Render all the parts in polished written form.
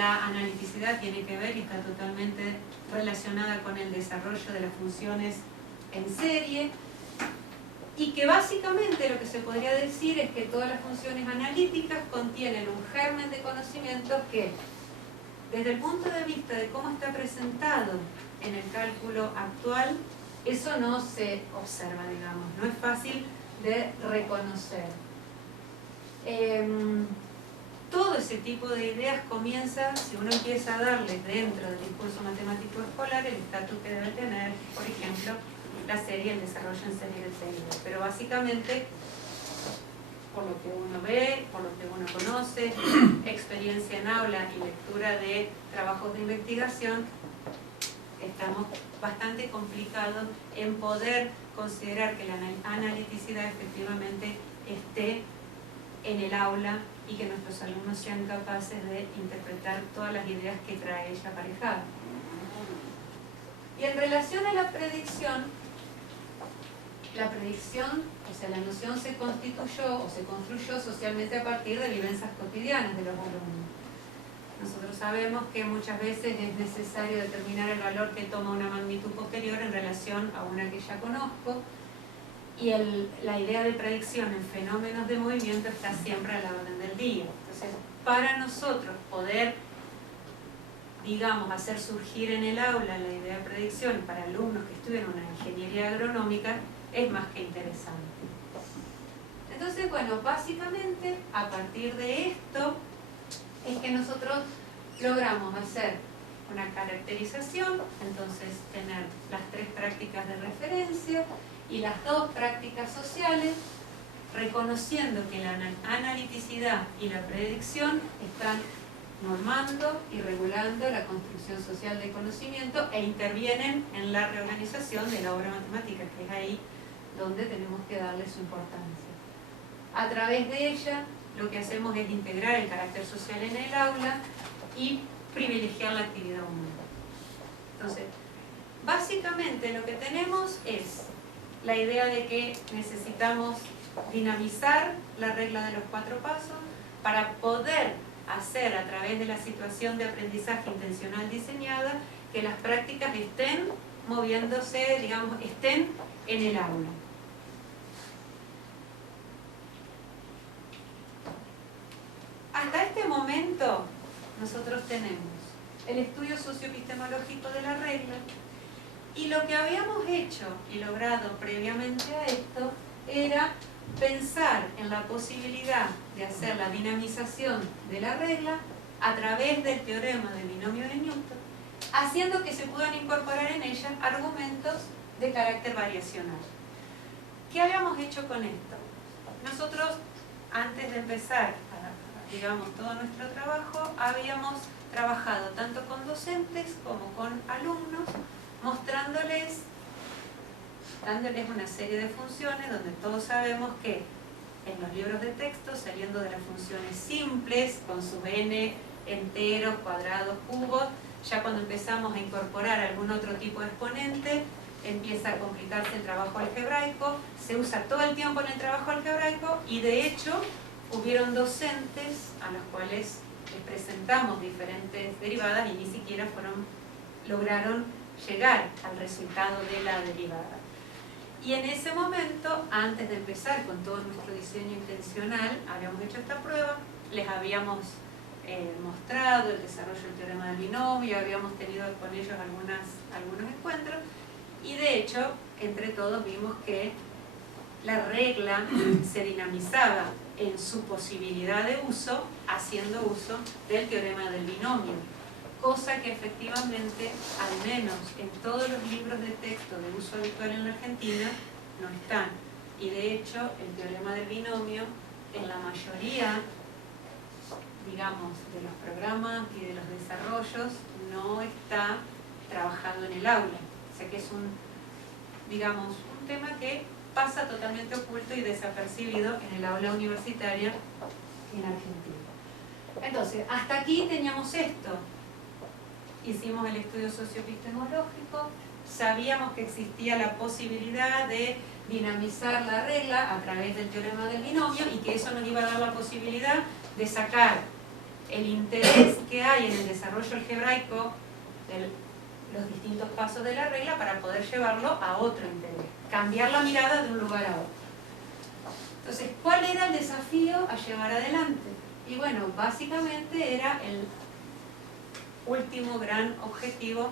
La analiticidad tiene que ver y está totalmente relacionada con el desarrollo de las funciones en serie, y que básicamente lo que se podría decir es que todas las funciones analíticas contienen un germen de conocimientos que, desde el punto de vista de cómo está presentado en el cálculo actual, eso no se observa, digamos, no es fácil de reconocer. Todo ese tipo de ideas comienza, si uno empieza a darles dentro del discurso matemático escolar, el estatus que debe tener, por ejemplo, la serie, el desarrollo en serie del cerebro. Pero básicamente, por lo que uno ve, por lo que uno conoce, experiencia en aula y lectura de trabajos de investigación, estamos bastante complicados en poder considerar que la analiticidad efectivamente esté en el aula y que nuestros alumnos sean capaces de interpretar todas las ideas que trae ella aparejada. Y en relación a la predicción, o sea, la noción se constituyó o se construyó socialmente a partir de vivencias cotidianas de los alumnos. Nosotros sabemos que muchas veces es necesario determinar el valor que toma una magnitud posterior en relación a una que ya conozco, y la idea de predicción en fenómenos de movimiento está siempre a la orden del día. Entonces, para nosotros poder, digamos, hacer surgir en el aula la idea de predicción para alumnos que estudian una ingeniería agronómica es más que interesante. Entonces, bueno, básicamente a partir de esto es que nosotros logramos hacer una caracterización, entonces tener las 3 prácticas de referencia y las 2 prácticas sociales, reconociendo que la analiticidad y la predicción están normando y regulando la construcción social de conocimiento e intervienen en la reorganización de la obra matemática, que es ahí donde tenemos que darle su importancia. A través de ella, lo que hacemos es integrar el carácter social en el aula y privilegiar la actividad humana. Entonces, básicamente lo que tenemos es la idea de que necesitamos dinamizar la regla de los 4 pasos para poder hacer a través de la situación de aprendizaje intencional diseñada que las prácticas estén moviéndose, digamos, estén en el aula. Hasta este momento nosotros tenemos el estudio socioepistemológico de la regla, y lo que habíamos hecho y logrado previamente a esto era pensar en la posibilidad de hacer la dinamización de la regla a través del teorema del binomio de Newton, haciendo que se puedan incorporar en ella argumentos de carácter variacional. ¿Qué habíamos hecho con esto? Nosotros, antes de empezar, digamos, todo nuestro trabajo, habíamos trabajado tanto con docentes como con alumnos, dándoles una serie de funciones donde todos sabemos que en los libros de texto, saliendo de las funciones simples, con sus n enteros, cuadrados, cubos, ya cuando empezamos a incorporar algún otro tipo de exponente, empieza a complicarse el trabajo algebraico, se usa todo el tiempo en el trabajo algebraico, y de hecho hubieron docentes a los cuales les presentamos diferentes derivadas y ni siquiera lograron llegar al resultado de la derivada. Y en ese momento, antes de empezar con todo nuestro diseño intencional, habíamos hecho esta prueba, les habíamos mostrado el desarrollo del teorema del binomio, habíamos tenido con ellos algunos encuentros, y de hecho, entre todos vimos que la regla se dinamizaba en su posibilidad de uso, haciendo uso del teorema del binomio, cosa que efectivamente, al menos en todos los libros de texto de uso habitual en la Argentina, no están. Y de hecho, el teorema del binomio, en la mayoría, digamos, de los programas y de los desarrollos, no está trabajado en el aula. O sea que es un tema que pasa totalmente oculto y desapercibido en el aula universitaria en Argentina. Entonces, hasta aquí teníamos esto. Hicimos el estudio socioepistemológico, sabíamos que existía la posibilidad de dinamizar la regla a través del teorema del binomio y que eso nos iba a dar la posibilidad de sacar el interés que hay en el desarrollo algebraico de los distintos pasos de la regla para poder llevarlo a otro interés, cambiar la mirada de un lugar a otro. Entonces, ¿cuál era el desafío a llevar adelante? Y bueno, básicamente era el último gran objetivo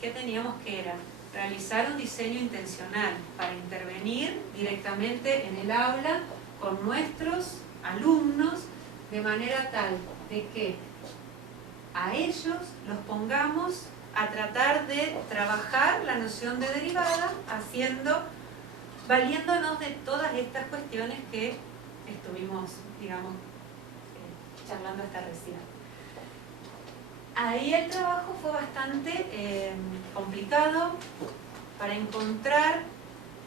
que teníamos, que era realizar un diseño intencional para intervenir directamente en el aula con nuestros alumnos de manera tal de que a ellos los pongamos a tratar de trabajar la noción de derivada valiéndonos de todas estas cuestiones que estuvimos, digamos, charlando hasta recién. Ahí el trabajo fue bastante complicado para encontrar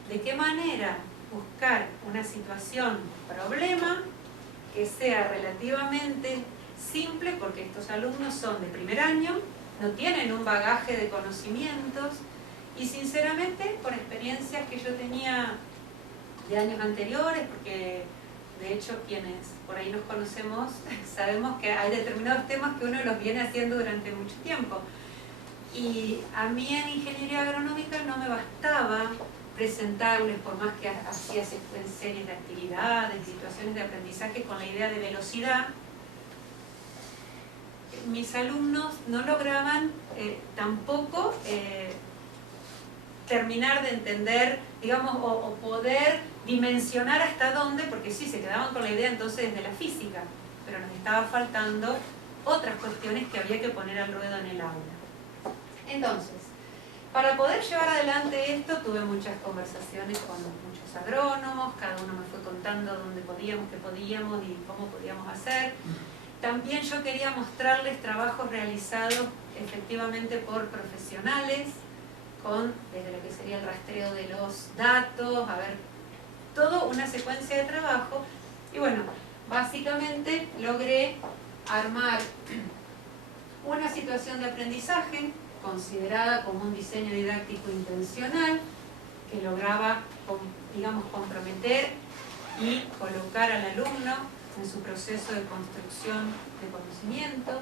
de qué manera buscar una situación, problema, que sea relativamente simple, porque estos alumnos son de primer año, no tienen un bagaje de conocimientos, y sinceramente, por experiencias que yo tenía de años anteriores, porque de hecho quienes por ahí nos conocemos sabemos que hay determinados temas que uno los viene haciendo durante mucho tiempo. Y a mí en ingeniería agronómica no me bastaba presentarles, por más que hacía series de actividades, situaciones de aprendizaje con la idea de velocidad. Mis alumnos no lograban tampoco terminar de entender, digamos, o poder dimensionar hasta dónde, porque sí, se quedaban con la idea entonces de la física, pero nos estaba faltando otras cuestiones que había que poner al ruedo en el aula. Entonces, para poder llevar adelante esto, tuve muchas conversaciones con muchos agrónomos, cada uno me fue contando dónde podíamos, qué podíamos y cómo podíamos hacer. También yo quería mostrarles trabajos realizados efectivamente por profesionales, desde lo que sería el rastreo de los datos, a ver, toda una secuencia de trabajo. Y bueno, básicamente logré armar una situación de aprendizaje considerada como un diseño didáctico intencional, que lograba, digamos, comprometer y colocar al alumno en su proceso de construcción de conocimiento.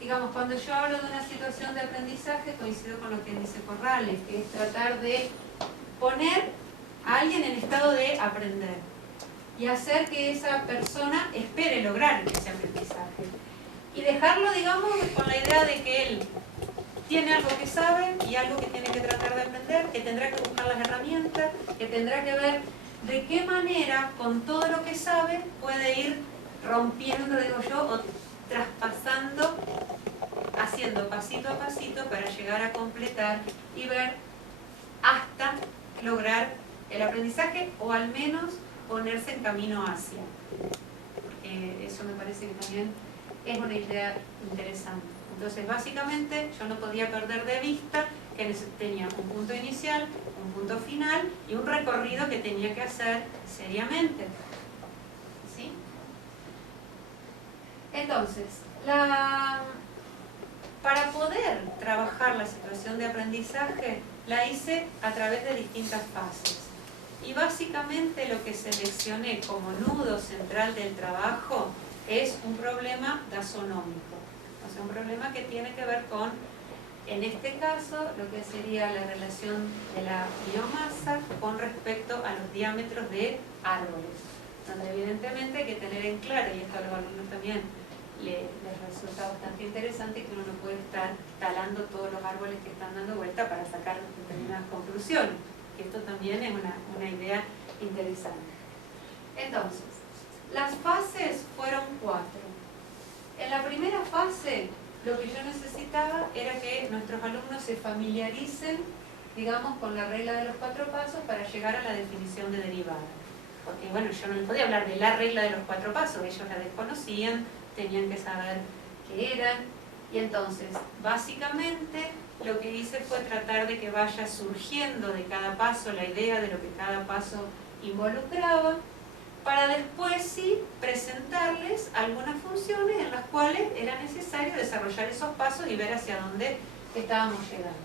Digamos, cuando yo hablo de una situación de aprendizaje, coincido con lo que dice Corrales, que es tratar de poner a alguien en estado de aprender y hacer que esa persona espere lograr ese aprendizaje. Y dejarlo, digamos, con la idea de que él tiene algo que sabe y algo que tiene que tratar de aprender, que tendrá que buscar las herramientas, que tendrá que ver de qué manera, con todo lo que sabe, puede ir rompiendo, digo yo, o traspasando, haciendo pasito a pasito para llegar a completar y ver hasta lograr el aprendizaje, o al menos ponerse en camino hacia. Eso me parece que también es una idea interesante. Entonces, básicamente, yo no podía perder de vista que tenía un punto inicial, un punto final y un recorrido que tenía que hacer seriamente. ¿Sí? Entonces, para poder trabajar la situación de aprendizaje, la hice a través de distintas fases. Y básicamente lo que seleccioné como nudo central del trabajo es un problema dasonómico. O sea, un problema que tiene que ver con, en este caso, lo que sería la relación de la biomasa con respecto a los diámetros de árboles. Donde evidentemente hay que tener en claro, y esto a los alumnos también les resulta bastante interesante, que uno no puede estar talando todos los árboles que están dando vuelta para sacar determinadas conclusiones. Que esto también es una idea interesante. Entonces, las fases fueron 4. En la primera fase, lo que yo necesitaba era que nuestros alumnos se familiaricen, digamos, con la regla de los 4 pasos para llegar a la definición de derivada. Porque, bueno, yo no les podía hablar de la regla de los 4 pasos, ellos la desconocían, tenían que saber qué eran, y entonces, básicamente, lo que hice fue tratar de que vaya surgiendo de cada paso la idea de lo que cada paso involucraba, para después sí presentarles algunas funciones en las cuales era necesario desarrollar esos pasos y ver hacia dónde estábamos llegando.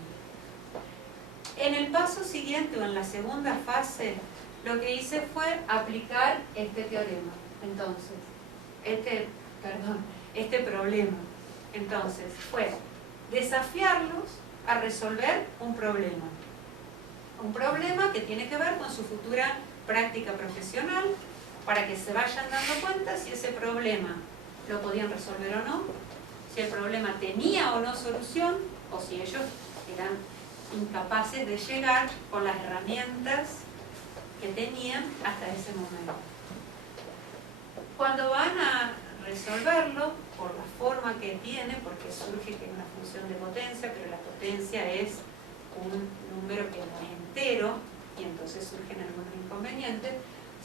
En el paso siguiente, o en la segunda fase, lo que hice fue aplicar este teorema. Entonces, este problema. Entonces, fue desafiarlos a resolver un problema. Un problema que tiene que ver con su futura práctica profesional, para que se vayan dando cuenta si ese problema lo podían resolver o no, si el problema tenía o no solución, o si ellos eran incapaces de llegar con las herramientas que tenían hasta ese momento. Cuando van a resolverlo, por la forma que tiene, porque surge que es una función de potencia, pero la potencia es un número que no es entero, y entonces surgen algunos inconvenientes,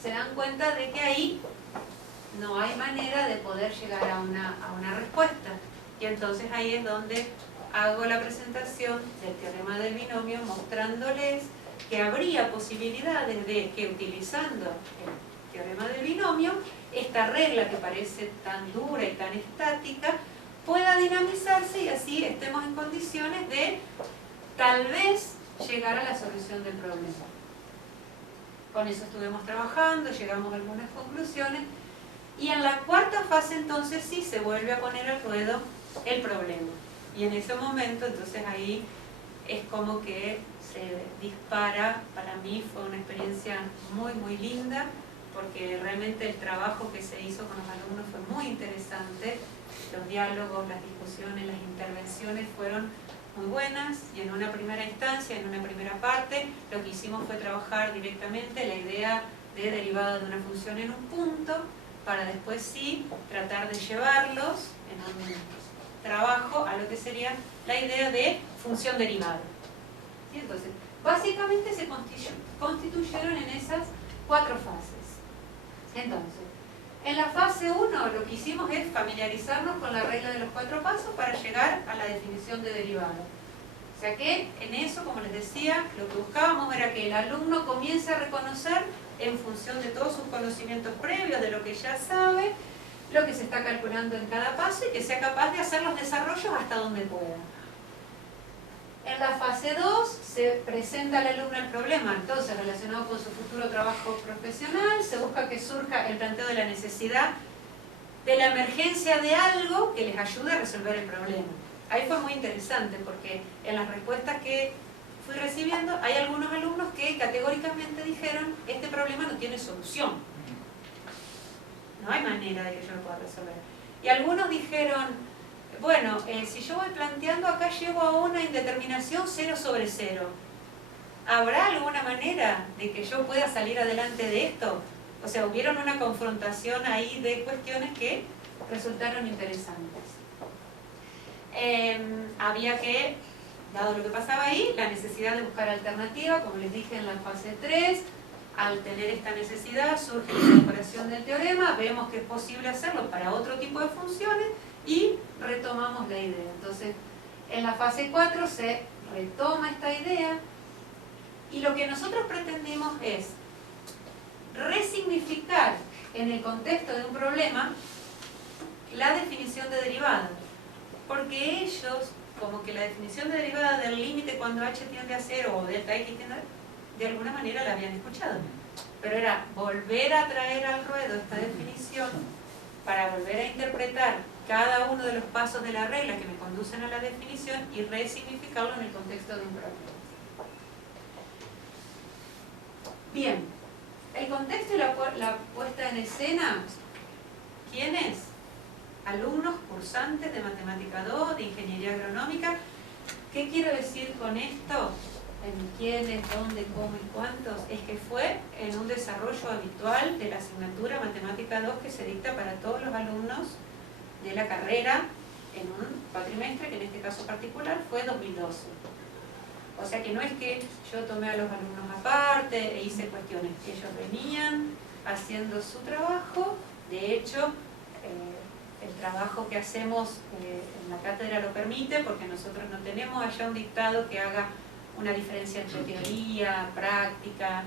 se dan cuenta de que ahí no hay manera de poder llegar a una respuesta. Y entonces ahí es donde hago la presentación del teorema del binomio, mostrándoles que habría posibilidades de que, utilizando el teorema del binomio, esta regla que parece tan dura y tan estática pueda dinamizarse y así estemos en condiciones de tal vez llegar a la solución del problema. Con eso estuvimos trabajando, llegamos a algunas conclusiones y en la cuarta fase entonces sí se vuelve a poner al ruedo el problema. Y en ese momento entonces ahí es como que se dispara. Para mí fue una experiencia muy muy linda, porque realmente el trabajo que se hizo con los alumnos fue muy interesante. Los diálogos, las discusiones, las intervenciones fueron muy buenas, y en una primera instancia, en una primera parte, lo que hicimos fue trabajar directamente la idea de derivada de una función en un punto, para después sí tratar de llevarlos en un trabajo a lo que sería la idea de función derivada. ¿Sí? Entonces, básicamente se constituyeron en esas cuatro fases. Entonces, en la fase 1 lo que hicimos es familiarizarnos con la regla de los 4 pasos para llegar a la definición de derivada. O sea que en eso, como les decía, lo que buscábamos era que el alumno comience a reconocer, en función de todos sus conocimientos previos, de lo que ya sabe, lo que se está calculando en cada paso, y que sea capaz de hacer los desarrollos hasta donde pueda. En la fase 2 se presenta al alumno el problema, entonces relacionado con su futuro trabajo profesional, se busca que surja el planteo de la necesidad de la emergencia de algo que les ayude a resolver el problema. Ahí fue muy interesante, porque en las respuestas que fui recibiendo hay algunos alumnos que categóricamente dijeron: este problema no tiene solución, no hay manera de que yo lo pueda resolver. Y algunos dijeron: bueno, si yo voy planteando acá, llego a una indeterminación 0 sobre 0. ¿Habrá alguna manera de que yo pueda salir adelante de esto? O sea, hubieron una confrontación ahí de cuestiones que resultaron interesantes. Había que, dado lo que pasaba ahí, la necesidad de buscar alternativa, como les dije en la fase 3, al tener esta necesidad surge la incorporación del teorema, vemos que es posible hacerlo para otro tipo de funciones, y retomamos la idea. Entonces, en la fase 4 se retoma esta idea, y lo que nosotros pretendimos es resignificar en el contexto de un problema la definición de derivada, porque ellos, como que la definición de derivada del límite cuando h tiende a 0 o delta x tiende a 0, de alguna manera la habían escuchado, pero era volver a traer al ruedo esta definición para volver a interpretar cada uno de los pasos de la regla que me conducen a la definición y resignificarlo en el contexto de un problema. Bien, el contexto y la puesta en escena, ¿quiénes? Alumnos cursantes de Matemática 2, de Ingeniería Agronómica. ¿Qué quiero decir con esto? En quiénes, dónde, cómo y cuántos, es que fue en un desarrollo habitual de la asignatura Matemática 2 que se dicta para todos los alumnos de la carrera en un cuatrimestre, que en este caso particular fue 2012. O sea que no es que yo tomé a los alumnos aparte e hice cuestiones, ellos venían haciendo su trabajo. De hecho, el trabajo que hacemos en la cátedra lo permite, porque nosotros no tenemos allá un dictado que haga una diferencia entre teoría, práctica.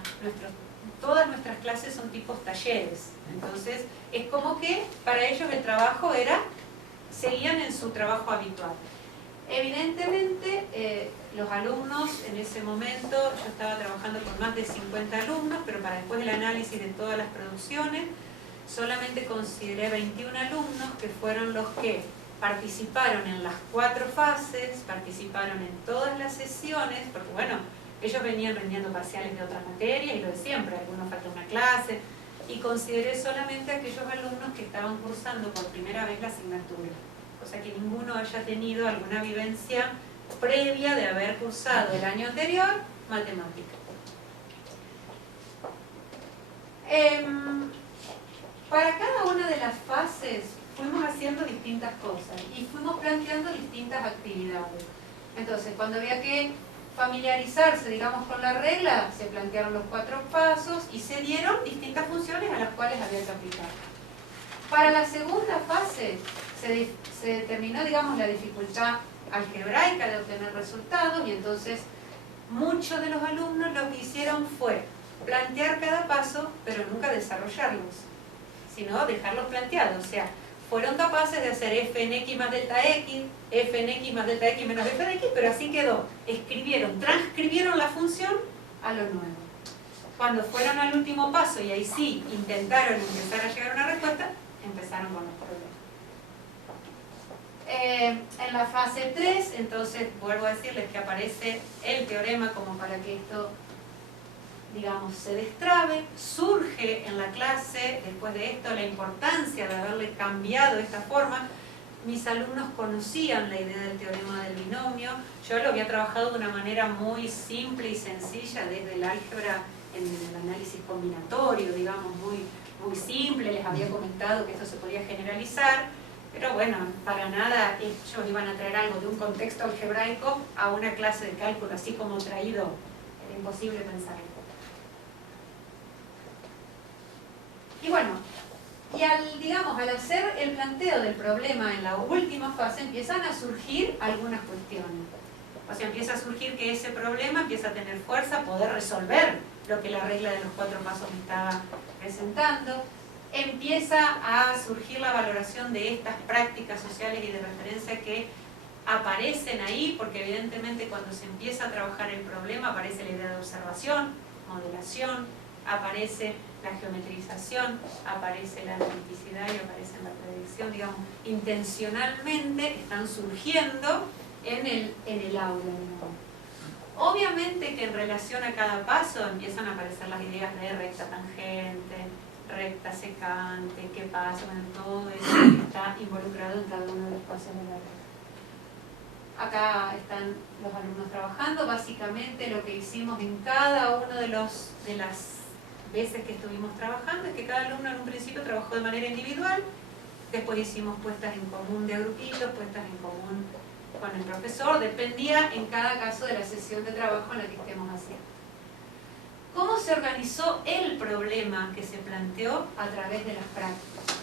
Todas nuestras clases son tipos talleres, entonces es como que para ellos el trabajo era, seguían en su trabajo habitual. Evidentemente los alumnos en ese momento, yo estaba trabajando con más de 50 alumnos, pero para después el análisis de todas las producciones, solamente consideré 21 alumnos que fueron los que participaron en las 4 fases, participaron en todas las sesiones, porque bueno, ellos venían rendiendo parciales de otras materias y lo de siempre, algunos faltan una clase, y consideré solamente a aquellos alumnos que estaban cursando por primera vez la asignatura, o sea que ninguno haya tenido alguna vivencia previa de haber cursado el año anterior matemática. Para cada una de las fases fuimos haciendo distintas cosas y fuimos planteando distintas actividades. Entonces, cuando había que familiarizarse, digamos, con la regla, se plantearon los 4 pasos y se dieron distintas funciones a las cuales había que aplicar. Para la segunda fase se determinó, digamos, la dificultad algebraica de obtener resultados y entonces muchos de los alumnos lo que hicieron fue plantear cada paso, pero nunca desarrollarlos, sino dejarlos planteados. O sea, fueron capaces de hacer f en x más delta x, f en x más delta x menos f de x, pero así quedó. Escribieron, transcribieron la función a lo nuevo. Cuando fueron al último paso y ahí sí intentaron empezar a llegar a una respuesta, empezaron con los problemas. En la fase 3, entonces vuelvo a decirles que aparece el teorema como para que esto, digamos, se destrabe. Surge en la clase, después de esto, la importancia de haberle cambiado esta forma. Mis alumnos conocían la idea del teorema del binomio. Yo lo había trabajado de una manera muy simple y sencilla desde el álgebra en el análisis combinatorio, digamos, muy simple. Les había comentado que esto se podía generalizar, pero bueno, para nada ellos iban a traer algo de un contexto algebraico a una clase de cálculo, así como traído. Era imposible pensarlo. Y bueno, y al hacer el planteo del problema en la última fase, empiezan a surgir algunas cuestiones. O sea, empieza a surgir que ese problema empieza a tener fuerza, poder resolver lo que la regla de los 4 pasos me estaba presentando. Empieza a surgir la valoración de estas prácticas sociales y de referencia que aparecen ahí, porque evidentemente cuando se empieza a trabajar el problema aparece la idea de observación, modelación, aparece la geometrización, aparece la analiticidad y aparece la predicción, digamos, intencionalmente están surgiendo en el aula. Obviamente que en relación a cada paso empiezan a aparecer las ideas de recta tangente, recta secante, qué pasa, bueno, todo eso está involucrado en cada uno de los pasos de la regla. Acá están los alumnos trabajando. Básicamente lo que hicimos en cada uno de las veces que estuvimos trabajando es que cada alumno en un principio trabajó de manera individual, después hicimos puestas en común de grupitos, puestas en común con el profesor, dependía en cada caso de la sesión de trabajo en la que estemos haciendo. ¿Cómo se organizó el problema que se planteó a través de las prácticas?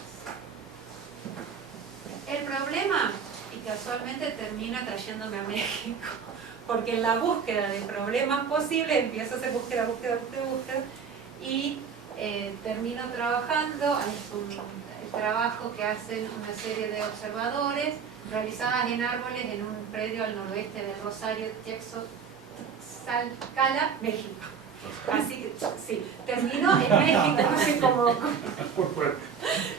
El problema, y casualmente termina trayéndome a México, porque en la búsqueda de problemas posibles empiezo a hacer búsqueda, y termino trabajando, el trabajo que hacen una serie de observadores realizadas en árboles en un predio al noroeste de Rosario, Tlaxcala, México. Así que sí, termino en México, no sé cómo.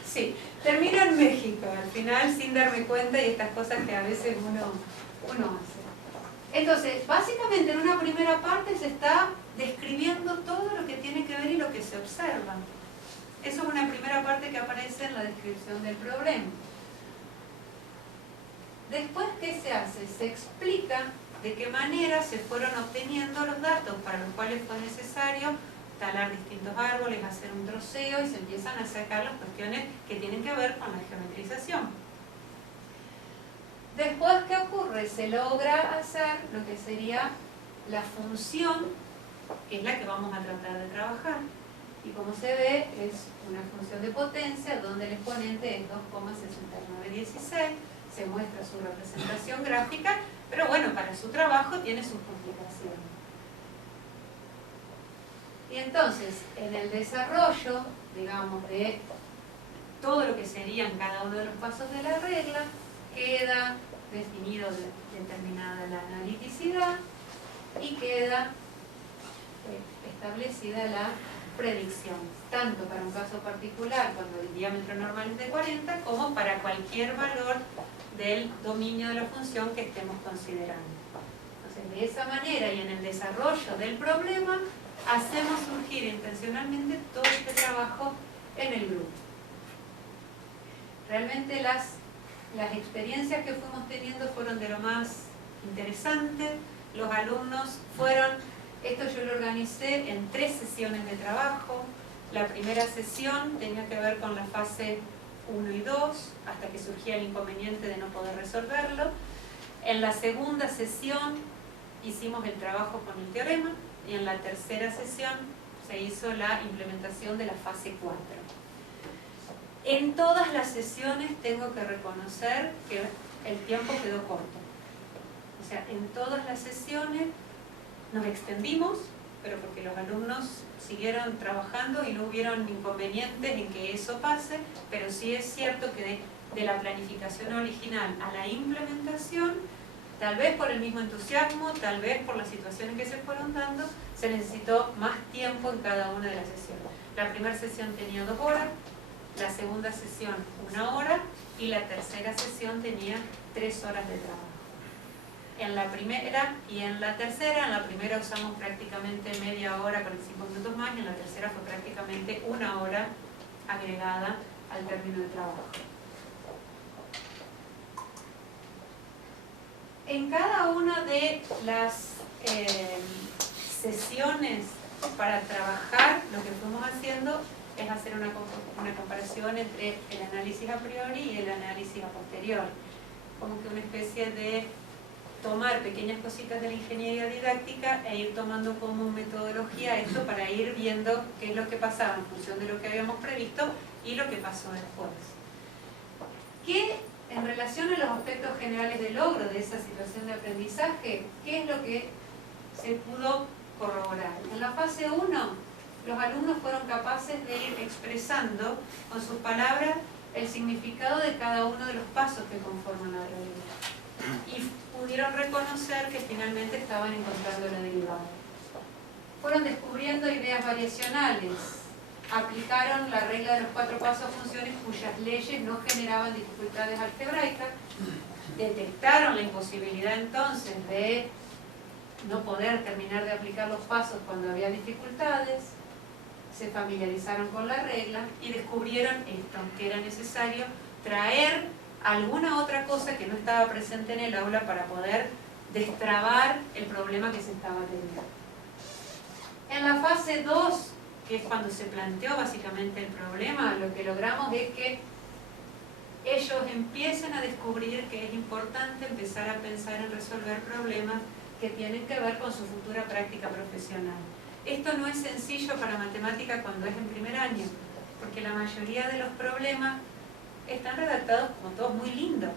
Sí, termino en México, al final sin darme cuenta, y estas cosas que a veces uno hace. Entonces, básicamente en una primera parte se está describiendo todo lo que tiene que ver y lo que se observa. Eso es una primera parte que aparece en la descripción del problema. Después, ¿qué se hace? Se explica de qué manera se fueron obteniendo los datos para los cuales fue necesario talar distintos árboles, hacer un troceo, y se empiezan a sacar las cuestiones que tienen que ver con la geometrización. Después, ¿qué ocurre? Se logra hacer lo que sería la función, que es la que vamos a tratar de trabajar. Y como se ve, es una función de potencia donde el exponente es 2,6916. Se muestra su representación gráfica, pero bueno, para su trabajo tiene sus complicaciones. Y entonces, en el desarrollo, digamos, de todo lo que serían cada uno de los pasos de la regla, queda definido, determinada la analiticidad y queda establecida la predicción, tanto para un caso particular cuando el diámetro normal es de 40, como para cualquier valor del dominio de la función que estemos considerando. Entonces, de esa manera y en el desarrollo del problema, hacemos surgir intencionalmente todo este trabajo en el grupo. Realmente las experiencias que fuimos teniendo fueron de lo más interesante. Los alumnos fueron, esto yo lo organicé en 3 sesiones de trabajo. La primera sesión tenía que ver con la fase 1 y 2, hasta que surgía el inconveniente de no poder resolverlo. En la segunda sesión hicimos el trabajo con el teorema, y en la tercera sesión se hizo la implementación de la fase 4. En todas las sesiones tengo que reconocer que el tiempo quedó corto. O sea, en todas las sesiones nos extendimos, pero porque los alumnos siguieron trabajando y no hubieron inconvenientes en que eso pase, pero sí es cierto que de la planificación original a la implementación, tal vez por el mismo entusiasmo, tal vez por las situaciones que se fueron dando, se necesitó más tiempo en cada una de las sesiones. La primera sesión tenía 2 horas, la segunda sesión 1 hora y la tercera sesión tenía 3 horas de trabajo. En la primera y en la tercera, en la primera usamos prácticamente media hora, 45 minutos más, y en la tercera fue prácticamente 1 hora agregada al término de trabajo. En cada una de las sesiones para trabajar, lo que fuimos haciendo es hacer una comparación entre el análisis a priori y el análisis a posteriori. Como que una especie de tomar pequeñas cositas de la ingeniería didáctica e ir tomando como metodología esto para ir viendo qué es lo que pasaba en función de lo que habíamos previsto y lo que pasó después. ¿Qué, en relación a los aspectos generales de logro de esa situación de aprendizaje, qué es lo que se pudo corroborar? En la fase 1, los alumnos fueron capaces de ir expresando con sus palabras el significado de cada uno de los pasos que conforman la realidad. Y pudieron reconocer que finalmente estaban encontrando la derivada. Fueron descubriendo ideas variacionales. Aplicaron la regla de los 4 pasos a funciones cuyas leyes no generaban dificultades algebraicas. Detectaron la imposibilidad entonces de no poder terminar de aplicar los pasos cuando había dificultades. Se familiarizaron con la regla y descubrieron esto, que era necesario traer alguna otra cosa que no estaba presente en el aula para poder destrabar el problema que se estaba teniendo. En la fase 2, que es cuando se planteó básicamente el problema, lo que logramos es que ellos empiecen a descubrir que es importante empezar a pensar en resolver problemas que tienen que ver con su futura práctica profesional. Esto no es sencillo para matemática cuando es en primer año, porque la mayoría de los problemas están redactados como todos muy lindos,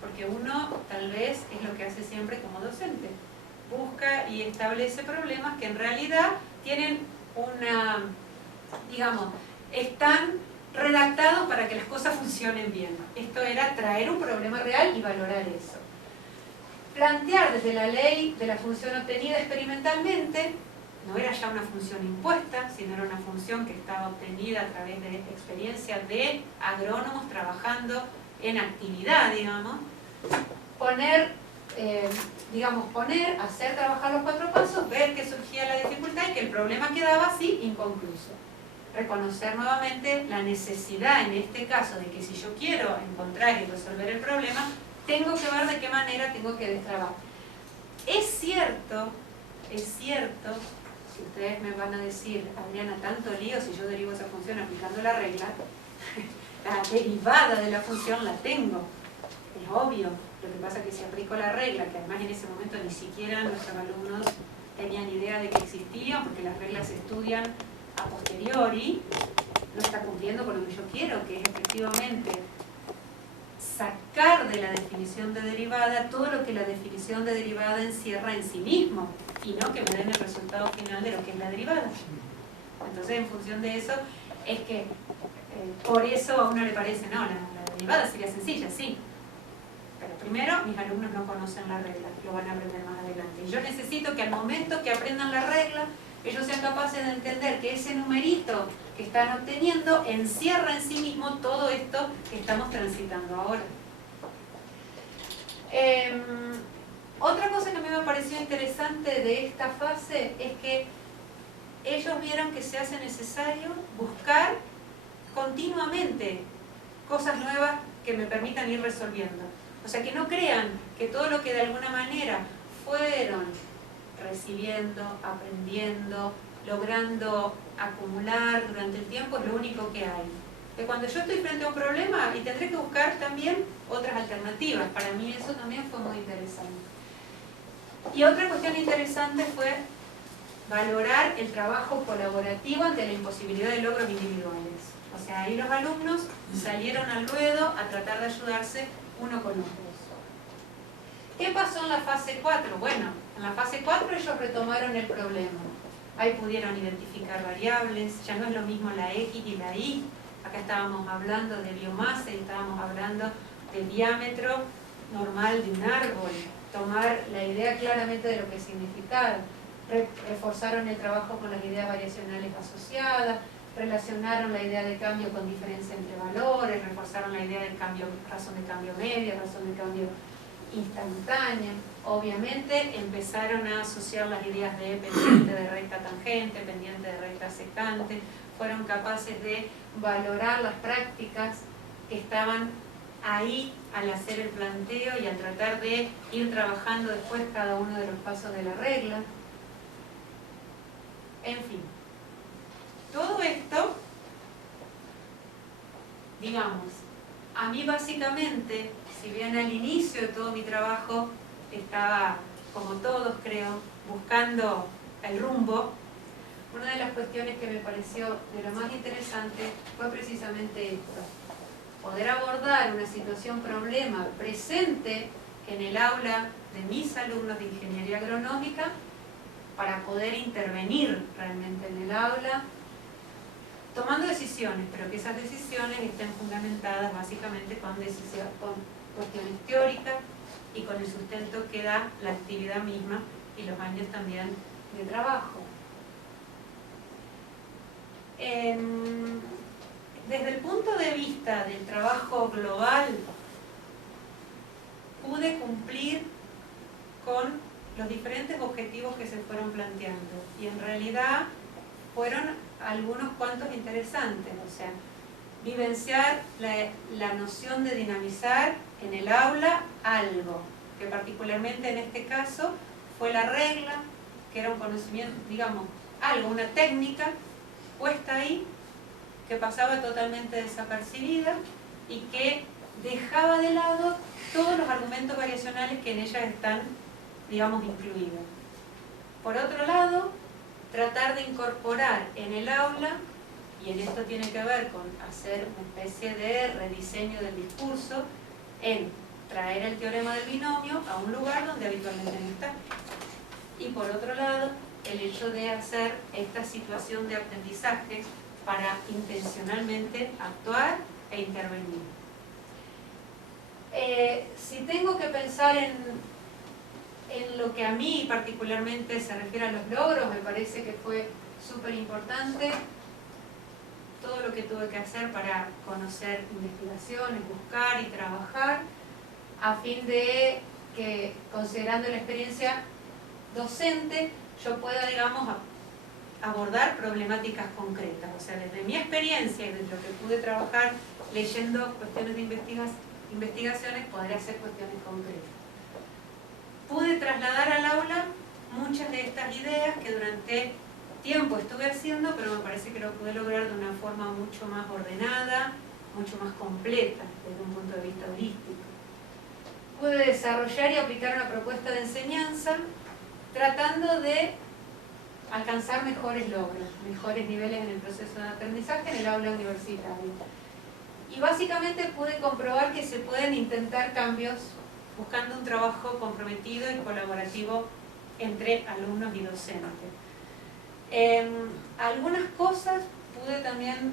porque uno tal vez es lo que hace siempre como docente, busca y establece problemas que en realidad tienen una, digamos, están redactados para que las cosas funcionen bien. Esto era traer un problema real y valorar eso. Plantear desde la ley de la función obtenida experimentalmente, no era ya una función impuesta, sino era una función que estaba obtenida a través de experiencia de agrónomos trabajando en actividad, digamos. Hacer trabajar los 4 pasos, ver que surgía la dificultad y que el problema quedaba así inconcluso. Reconocer nuevamente la necesidad, en este caso, de que si yo quiero encontrar y resolver el problema, tengo que ver de qué manera tengo que destrabar. Es cierto, que ustedes me van a decir, Adriana, tanto lío si yo derivo esa función aplicando la regla, la derivada de la función la tengo, es obvio. Lo que pasa es que si aplico la regla, que además en ese momento ni siquiera nuestros alumnos tenían idea de que existía, porque las reglas se estudian a posteriori, no está cumpliendo con lo que yo quiero, que es efectivamente sacar de la definición de derivada todo lo que la definición de derivada encierra en sí mismo, y no que me den el resultado final de lo que es la derivada. Entonces, en función de eso, es que por eso a uno le parece, no, la derivada sería sencilla, sí. Pero primero, mis alumnos no conocen la regla, lo van a aprender más adelante. Y yo necesito que al momento que aprendan la regla, ellos sean capaces de entender que ese numerito que están obteniendo encierra en sí mismo todo esto que estamos transitando ahora. Otra cosa que a mí me pareció interesante de esta fase es que ellos vieron que se hace necesario buscar continuamente cosas nuevas que me permitan ir resolviendo. O sea, que no crean que todo lo que de alguna manera fueron recibiendo, aprendiendo, logrando acumular durante el tiempo es lo único que hay. Que cuando yo estoy frente a un problema y tendré que buscar también otras alternativas. Para mí eso también fue muy interesante. Y otra cuestión interesante fue valorar el trabajo colaborativo ante la imposibilidad de logros individuales. O sea, ahí los alumnos salieron al ruedo a tratar de ayudarse uno con otro. ¿Qué pasó en la fase 4? Bueno, en la fase 4 ellos retomaron el problema. Ahí pudieron identificar variables, ya no es lo mismo la X y la Y. Acá estábamos hablando de biomasa y estábamos hablando de diámetro normal de un árbol. Tomar la idea claramente de lo que significaba. Reforzaron el trabajo con las ideas variacionales asociadas, relacionaron la idea de cambio con diferencia entre valores, reforzaron la idea del cambio, razón de cambio media, razón de cambio instantánea. Obviamente empezaron a asociar las ideas de pendiente de recta tangente, pendiente de recta secante, fueron capaces de valorar las prácticas que estaban ahí al hacer el planteo y al tratar de ir trabajando después cada uno de los pasos de la regla. En fin, todo esto, digamos, a mí básicamente, si bien al inicio de todo mi trabajo estaba, como todos creo, buscando el rumbo, una de las cuestiones que me pareció de lo más interesante fue precisamente esto: poder abordar una situación problema presente en el aula de mis alumnos de ingeniería agronómica para poder intervenir realmente en el aula, tomando decisiones, pero que esas decisiones estén fundamentadas básicamente con cuestiones teóricas y con el sustento que da la actividad misma y los años también de trabajo. Desde el punto de vista del trabajo global, pude cumplir con los diferentes objetivos que se fueron planteando y en realidad fueron algunos cuantos interesantes. O sea, vivenciar la noción de dinamizar en el aula algo, que particularmente en este caso fue la regla, que era un conocimiento, digamos, algo, una técnica puesta ahí, que pasaba totalmente desapercibida y que dejaba de lado todos los argumentos variacionales que en ella están, digamos, incluidos. Por otro lado, tratar de incorporar en el aula, y en esto tiene que ver con hacer una especie de rediseño del discurso, en traer el teorema del binomio a un lugar donde habitualmente no está. Y por otro lado, el hecho de hacer esta situación de aprendizaje para intencionalmente actuar e intervenir. Si tengo que pensar en lo que a mí particularmente se refiere a los logros, me parece que fue súper importante todo lo que tuve que hacer para conocer investigaciones, buscar y trabajar, a fin de que, considerando la experiencia docente, yo pueda, digamos, abordar problemáticas concretas. O sea, desde mi experiencia y desde lo que pude trabajar leyendo cuestiones de investigaciones, poder hacer cuestiones concretas. Pude trasladar al aula muchas de estas ideas que durante tiempo estuve haciendo, pero me parece que lo pude lograr de una forma mucho más ordenada, mucho más completa desde un punto de vista holístico. Pude desarrollar y aplicar una propuesta de enseñanza tratando de alcanzar mejores logros, mejores niveles en el proceso de aprendizaje en el aula universitaria. Y básicamente pude comprobar que se pueden intentar cambios buscando un trabajo comprometido y colaborativo entre alumnos y docentes. Algunas cosas pude también,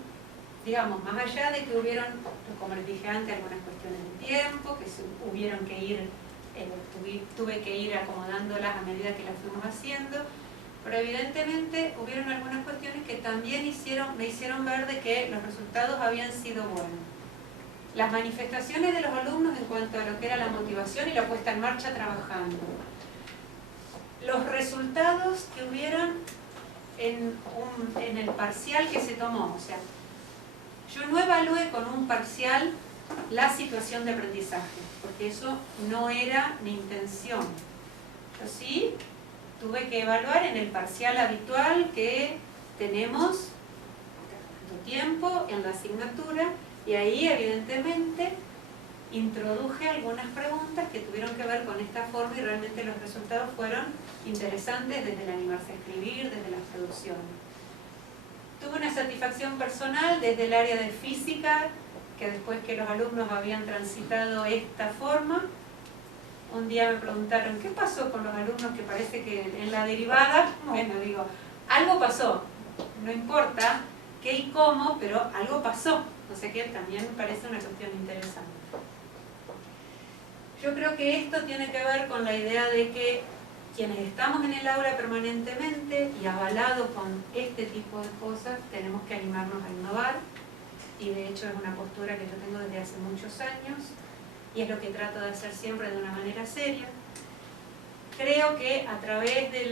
digamos, más allá de que hubieron, como les dije antes, algunas cuestiones de tiempo, que hubieron que ir, tuve que ir acomodándolas a medida que las fuimos haciendo, Pero evidentemente hubieron algunas cuestiones que también me hicieron ver de que los resultados habían sido buenos. Las manifestaciones de los alumnos en cuanto a lo que era la motivación y la puesta en marcha trabajando. Los resultados que hubieron en el parcial que se tomó. O sea, yo no evalué con un parcial la situación de aprendizaje, porque eso no era mi intención. Yo sí tuve que evaluar en el parcial habitual que tenemos tanto tiempo en la asignatura, y ahí evidentemente introduje algunas preguntas que tuvieron que ver con esta forma y realmente los resultados fueron interesantes desde el animarse a escribir, desde las producciones. Tuve una satisfacción personal desde el área de física, que después que los alumnos habían transitado esta forma, un día me preguntaron, ¿qué pasó con los alumnos que parece que en la derivada? Bueno, digo, algo pasó, no importa qué y cómo, pero algo pasó. O sea que también me parece una cuestión interesante. Yo creo que esto tiene que ver con la idea de que quienes estamos en el aula permanentemente y avalados con este tipo de cosas, tenemos que animarnos a innovar, y de hecho es una postura que yo tengo desde hace muchos años, y es lo que trato de hacer siempre de una manera seria. Creo que a través de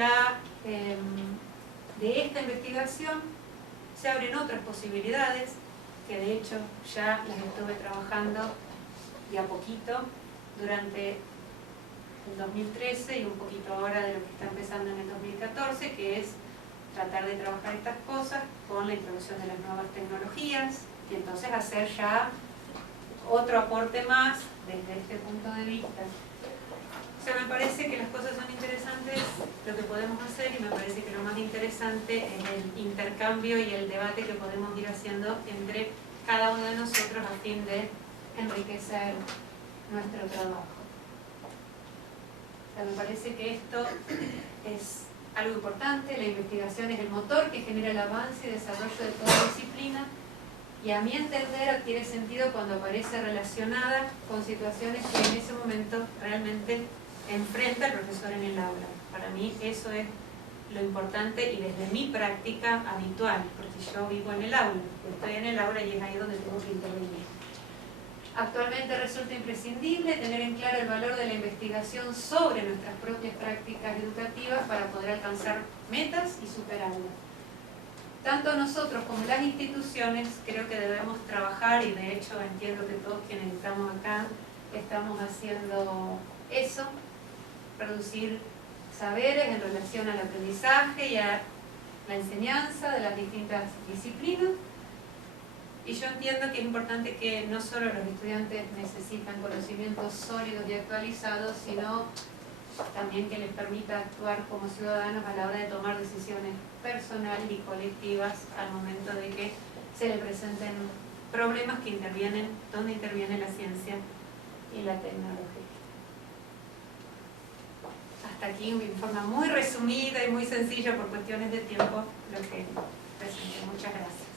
esta investigación se abren otras posibilidades, que de hecho ya las estuve trabajando de a poquito durante el 2013 y un poquito ahora de lo que está empezando en el 2014, que es tratar de trabajar estas cosas con la introducción de las nuevas tecnologías y entonces hacer ya otro aporte más desde este punto de vista. O sea, me parece que las cosas son interesantes, lo que podemos hacer, y me parece que lo más interesante es el intercambio y el debate que podemos ir haciendo entre cada uno de nosotros a fin de enriquecer nuestro trabajo. O sea, me parece que esto es algo importante. La investigación es el motor que genera el avance y desarrollo de toda disciplina, y a mi entender adquiere sentido cuando aparece relacionada con situaciones que en ese momento realmente enfrenta el profesor en el aula. Para mí eso es lo importante, y desde mi práctica habitual, porque yo vivo en el aula, estoy en el aula y es ahí donde tengo que intervenir. Actualmente resulta imprescindible tener en claro el valor de la investigación sobre nuestras propias prácticas educativas para poder alcanzar metas y superarlas. Tanto nosotros como las instituciones creo que debemos trabajar, y de hecho entiendo que todos quienes estamos acá estamos haciendo eso, producir saberes en relación al aprendizaje y a la enseñanza de las distintas disciplinas. Y yo entiendo que es importante que no solo los estudiantes necesitan conocimientos sólidos y actualizados, sino también que les permita actuar como ciudadanos a la hora de tomar decisiones personales y colectivas al momento de que se le presenten problemas que intervienen, donde interviene la ciencia y la tecnología. Hasta aquí, en forma muy resumida y muy sencilla por cuestiones de tiempo, lo que presenté. Muchas gracias.